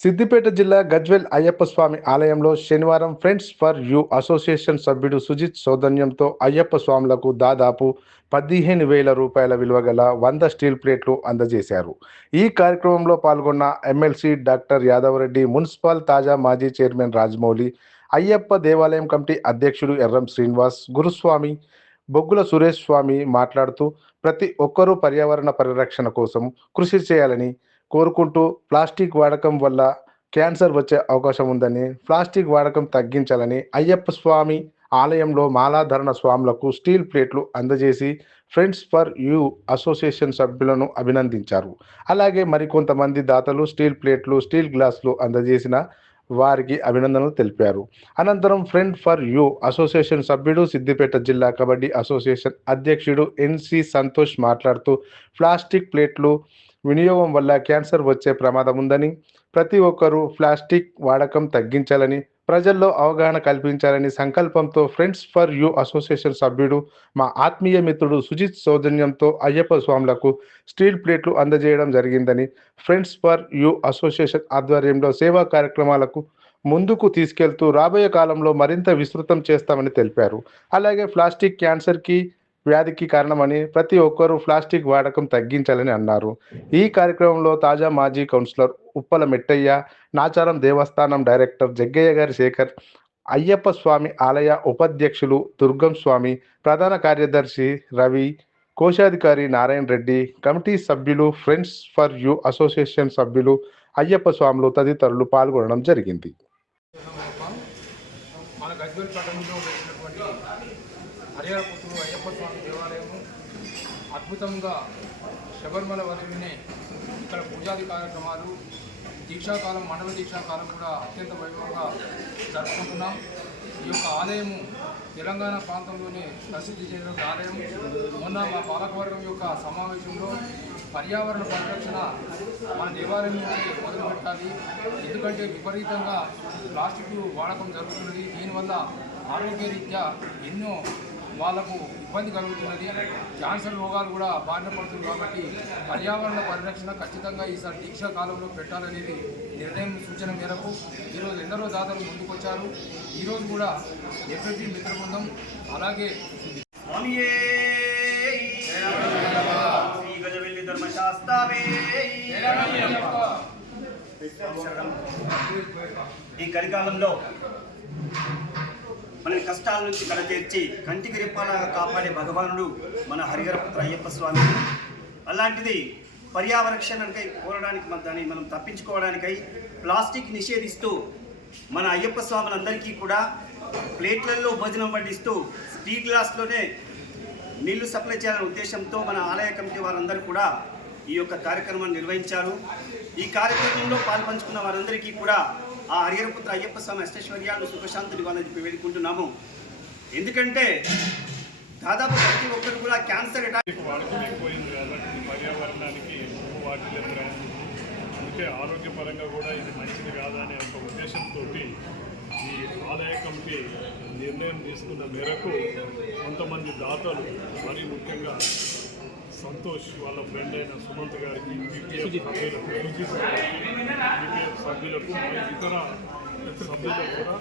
సిద్దిపేట జిల్లా గజ్వెల్ అయ్యప్ప స్వామి ఆలయంలో శనివారం ఫ్రెండ్స్ ఫర్ యూ అసోసియేషన్ సభ్యుడు సుజిత్ సౌజన్యంతో అయ్యప్ప స్వాములకు దాదాపు పదిహేను వేల రూపాయల విలువ గల వంద స్టీల్ ప్లేట్లు అందజేశారు. ఈ కార్యక్రమంలో పాల్గొన్న ఎమ్మెల్సీ డాక్టర్ యాదవరెడ్డి మున్సిపల్ తాజా మాజీ చైర్మన్ రాజమౌళి అయ్యప్ప దేవాలయం కమిటీ అధ్యక్షుడు ఎర్రం శ్రీనివాస్ గురుస్వామి బొగ్గుల సురేష్ స్వామి మాట్లాడుతూ ప్రతి ఒక్కరూ పర్యావరణ పరిరక్షణ కోసం కృషి చేయాలని కోరుకుంటూ ప్లాస్టిక్ వాడకం వల్ల క్యాన్సర్ వచ్చే అవకాశం ఉందని ప్లాస్టిక్ వాడకం తగ్గించాలని అయ్యప్ప స్వామి ఆలయంలో మాలాధరణ స్వాములకు స్టీల్ ప్లేట్లు అందజేసి ఫ్రెండ్స్ ఫర్ యూ అసోసియేషన్ సభ్యులను అభినందించారు. అలాగే మరికొంతమంది దాతలు స్టీల్ ప్లేట్లు స్టీల్ గ్లాసులు అందజేసిన వారికి అభినందనలు తెలిపారు. అనంతరం ఫ్రెండ్ ఫర్ యూ అసోసియేషన్ సభ్యుడు సిద్దిపేట జిల్లా కబడ్డీ అసోసియేషన్ అధ్యక్షుడు ఎన్సి సంతోష్ మాట్లాడుతూ ప్లాస్టిక్ ప్లేట్లు వినియోగం వల్ల క్యాన్సర్ వచ్చే ప్రమాదం ఉందని ప్రతి ఒక్కరూ ప్లాస్టిక్ వాడకం తగ్గించాలని ప్రజల్లో అవగాహన కల్పించాలని సంకల్పంతో ఫ్రెండ్స్ ఫర్ యూ అసోసియేషన్ సభ్యుడు మా ఆత్మీయ మిత్రుడు సుజిత్ సౌజన్యంతో అయ్యప్ప స్వాములకు స్టీల్ ప్లేట్లు అందజేయడం జరిగిందని ఫ్రెండ్స్ ఫర్ యూ అసోసియేషన్ ఆధ్వర్యంలో సేవా కార్యక్రమాలకు ముందుకు తీసుకెళ్తూ రాబోయే కాలంలో మరింత విస్తృతం చేస్తామని తెలిపారు. అలాగే ప్లాస్టిక్ క్యాన్సర్కి వ్యాధికి కారణమని ప్రతి ఒక్కరూ ప్లాస్టిక్ వాడకం తగ్గించాలని అన్నారు. ఈ కార్యక్రమంలో తాజా మాజీ కౌన్సిలర్ ఉప్పల మెట్టయ్య నాచారం దేవస్థానం డైరెక్టర్ జగ్గయ్య గారి శేఖర్ అయ్యప్ప స్వామి ఆలయ ఉపాధ్యక్షులు దుర్గం స్వామి ప్రధాన కార్యదర్శి రవి కోశాధికారి నారాయణ రెడ్డి కమిటీ సభ్యులు ఫ్రెండ్స్ ఫర్ యూ అసోసియేషన్ సభ్యులు అయ్యప్ప స్వాములు తదితరులు పాల్గొనడం జరిగింది. మన గజ్వేల్ పట్టణంలో హరిహరపుత్రుడు అయ్యప్ప స్వామి దేవాలయము అద్భుతంగా శబరిమల వరవినే ఇక్కడ పూజాది కార్యక్రమాలు దీక్షాకాలం మండల దీక్షాకాలం కూడా అత్యంత వైభవంగా జరుపుకుంటున్నాం. ఈ యొక్క ఆలయము తెలంగాణ ప్రాంతంలోనే ప్రసిద్ధి చెందిన ఆలయం. మొన్న మా పాలకవర్గం యొక్క సమావేశంలో పర్యావరణ పరిరక్షణ మన దేవాలయం నుంచి మొదలు పెట్టాలి. ఎందుకంటే విపరీతంగా ప్లాస్టిక్ వాడకం జరుగుతున్నది. దీనివల్ల ఆరోగ్యరీత్యా ఎన్నో వాళ్ళకు ఇబ్బంది కలుగుతున్నది. క్యాన్సర్ రోగాలు కూడా బారిన పడుతుంది కాబట్టి పర్యావరణ పరిరక్షణ ఖచ్చితంగా ఈసారి దీక్షా కాలంలో పెట్టాలనేది నిర్ణయం సూచన మేరకు ఈరోజు ఎందరో దాతలు ముందుకొచ్చారు. ఈరోజు కూడా ఎఫ్ఎఫ్డి మిత్ర బృందం అలాగే ఈ కలికాలంలో మన కష్టాల నుంచి కడతీర్చి కంటికి రెప్పాలాగా కాపాడే భగవానుడు మన హరిహరపుత్ర అయ్యప్ప స్వామి. అలాంటిది పర్యావరక్షణకై కోరడానికి మన దాన్ని మనం తప్పించుకోవడానికై ప్లాస్టిక్ నిషేధిస్తూ మన అయ్యప్ప స్వాములందరికీ కూడా ప్లేట్లలో భోజనం వడ్డిస్తూ స్టీల్ గ్లాస్లోనే నీళ్ళు సప్లై చేయాలనే ఉద్దేశంతో మన ఆలయ కమిటీ వారందరూ కూడా ఈ యొక్క కార్యక్రమాన్ని నిర్వహించారు. ఈ కార్యక్రమంలో పాల్పంచుకున్న వారందరికీ కూడా ఆ హరిహరపుత్ర అయ్యప్ప స్వామి అష్టైశ్వర్యాలను సుఖశాంతులు ఇవ్వాలని చెప్పి వేడుకుంటున్నాము. ఎందుకంటే దాదాపు ప్రతి ఒక్కరు కూడా క్యాన్సర్ అటాక్ పర్యావరణానికి అందుకే ఆరోగ్యపరంగా కూడా ఇది మంచిది కాదనే ఒక ఉద్దేశంతో ఈ ఆదాయ కమిటీ నిర్ణయం తీసుకున్న మేరకు కొంతమంది దాతలు మరీ ముఖ్యంగా సంతోష్ వాళ్ళ ఫ్రెండ్ అయిన సుమంత్ గారికి బీపీఎఫ్ సభ్యులకు బీపీఎఫ్ సభ్యులకు ఇతర సభ్యులకు కూడా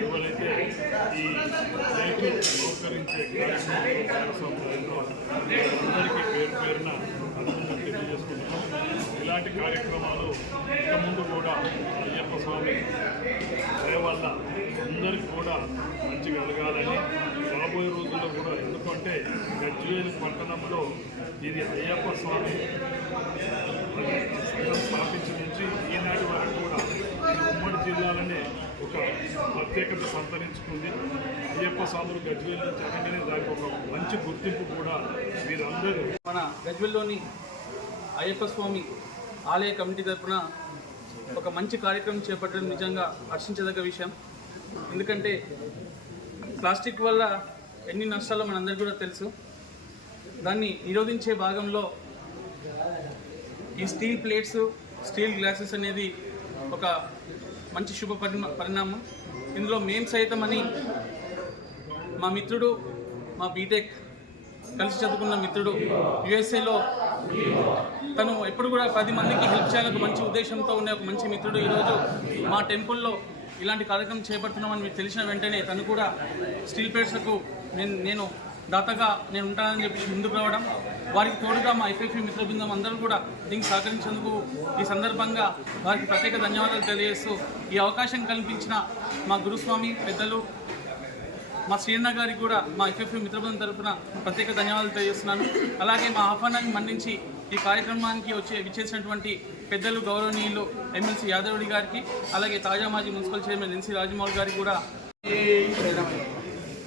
ఎవరైతే ఈ రైతు సౌకరించే కార్యక్రమంలో అందరికీ పేరు పేరున తెలియజేసుకుంటున్నాం. ఇలాంటి కార్యక్రమాలు ఇక ముందు కూడా అయ్యప్ప స్వామి దయ వల్ల అందరికీ కూడా మంచి కలగాలని రాబోయే రోజుల్లో కూడా ఎందుకంటే గజ్వేల్ పట్టణంలో ఇది అయ్యప్ప స్వామి స్థాపించిన నుంచి ఈనాటి వరకు కూడా ఉమ్మడి జిల్లాలోనే ఒక ప్రత్యేకత సంతరించుకుంది. అయ్యప్ప స్వాములు గజ్వేల్ నుంచి అనగానే దానికి ఒక మంచి గుర్తింపు కూడా మీరందరూ మన గజ్వేల్లోని అయ్యప్ప స్వామి ఆలయ కమిటీ తరఫున ఒక మంచి కార్యక్రమం చేపట్టడం నిజంగా హర్షించదగ్గ విషయం. ఎందుకంటే ప్లాస్టిక్ వల్ల ఎన్ని నష్టాలు మనందరికీ కూడా తెలుసు. దాన్ని నిరోధించే భాగంలో ఈ స్టీల్ ప్లేట్స్ స్టీల్ గ్లాసెస్ అనేది ఒక మంచి శుభ పరిణామం. ఇందులో మేం సైతం అని మా మిత్రుడు మా బీటెక్ కలిసి చదువుకున్న మిత్రుడు యుఎస్ఏలో తను ఎప్పుడు కూడా పది మందికి హెల్ప్ చేయాలని మంచి ఉద్దేశంతో ఉండే ఒక మంచి మిత్రుడు. ఈరోజు మా టెంపుల్లో ఇలాంటి కార్యక్రమం చేపడుతున్నామని మీకు తెలిసిన వెంటనే తను కూడా స్టీల్ ప్లేట్స్కు నేను నేను దాతగా నేను ఉంటానని చెప్పి ముందుకు రావడం వారికి తోడుగా మా ఎఫ్ఎఫ్ఈ మిత్ర బృందం అందరూ కూడా దీనికి సహకరించేందుకు ఈ సందర్భంగా వారికి ప్రత్యేక ధన్యవాదాలు తెలియజేస్తూ ఈ అవకాశం కల్పించిన మా గురుస్వామి పెద్దలు మా శ్రీన్న గారికి కూడా మా ఎఫ్ఎఫ్ఈ మిత్రబృందం తరఫున ప్రత్యేక ధన్యవాదాలు తెలియజేస్తున్నాను. అలాగే మా ఆహ్వానాన్ని మన్నించి ఈ కార్యక్రమానికి వచ్చే విచ్చేసినటువంటి పెద్దలు గౌరవనీయులు ఎమ్మెల్సీ యాదవుడి గారికి అలాగే తాజా మాజీ మున్సిపల్ చైర్మన్ ఎన్సీ రాజమౌళి గారికి కూడా.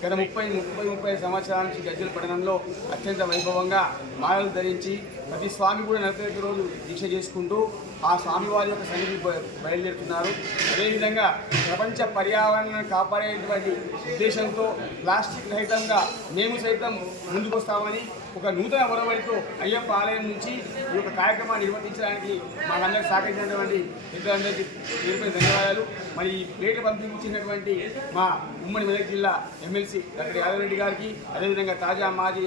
గత ముప్పై ముప్పై ముప్పై సంవత్సరాల నుంచి గజ్జల పట్టణంలో అత్యంత వైభవంగా మాలలు ధరించి ప్రతి స్వామి కూడా నలభై ఐదు రోజులు దీక్ష చేసుకుంటూ ఆ స్వామి వారి యొక్క సన్నిధి బయ- బయలుదేరుతున్నారు. అదేవిధంగా ప్రపంచ పర్యావరణాన్ని కాపాడేటువంటి ఉద్దేశంతో ప్లాస్టిక్ రహితంగా మేము సైతం ముందుకొస్తామని ఒక నూతన ఒరవడితో అయ్యప్ప ఆలయం నుంచి ఈ యొక్క కార్యక్రమాన్ని నిర్వహించడానికి మాకందరికి సహకరించినటువంటి ఇద్దరందరికీ పేరుపై ధన్యవాదాలు. మరి ఈ ప్లేట్ పంపించినటువంటి మా ఉమ్మడి మెదక్ జిల్లా ఎమ్మెల్సీ డాక్టర్ యాదవ్ రెడ్డి గారికి అదేవిధంగా తాజా మాజీ